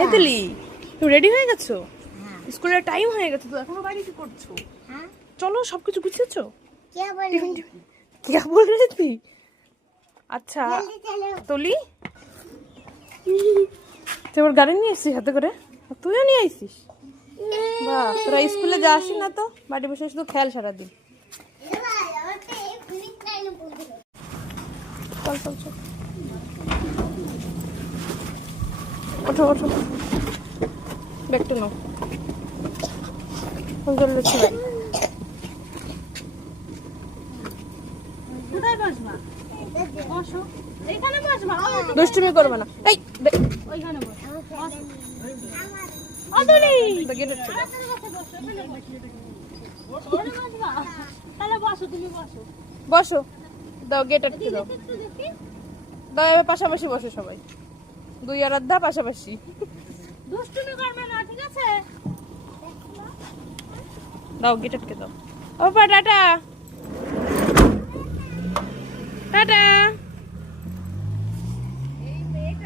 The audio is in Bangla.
এই তুলি তুমি রেডি হয়ে গেছো? স্কুলের টাইম হয়ে গেছে তো এখনো বাড়ি কি করছো? চলো সবকিছু গুছিয়েছো? কে বল রে তুই? আচ্ছা তুলি তুই ওর গাড়ি নিয়ে এসছিস হাতে করে? তুইও নিয়ে আসছিস? বাহ, তোরা স্কুলে যাসি না তো, বাড়ি বসে শুধু খেল সারাদিন। চল চল চল, ওঠো ওঠো, ব্যাগটা নাও। জল লুচি ভাই, দুষ্টুমি করবে না। এই বসো, দাও গেট আটকে দাও। দাও এবার পাশাপাশি বসো সবাই, দুই আর আধা পাশাপাশি। দুষ্টুমি করবে না, ঠিক আছে? দাও গেট আটকে দাও। ও টাটা।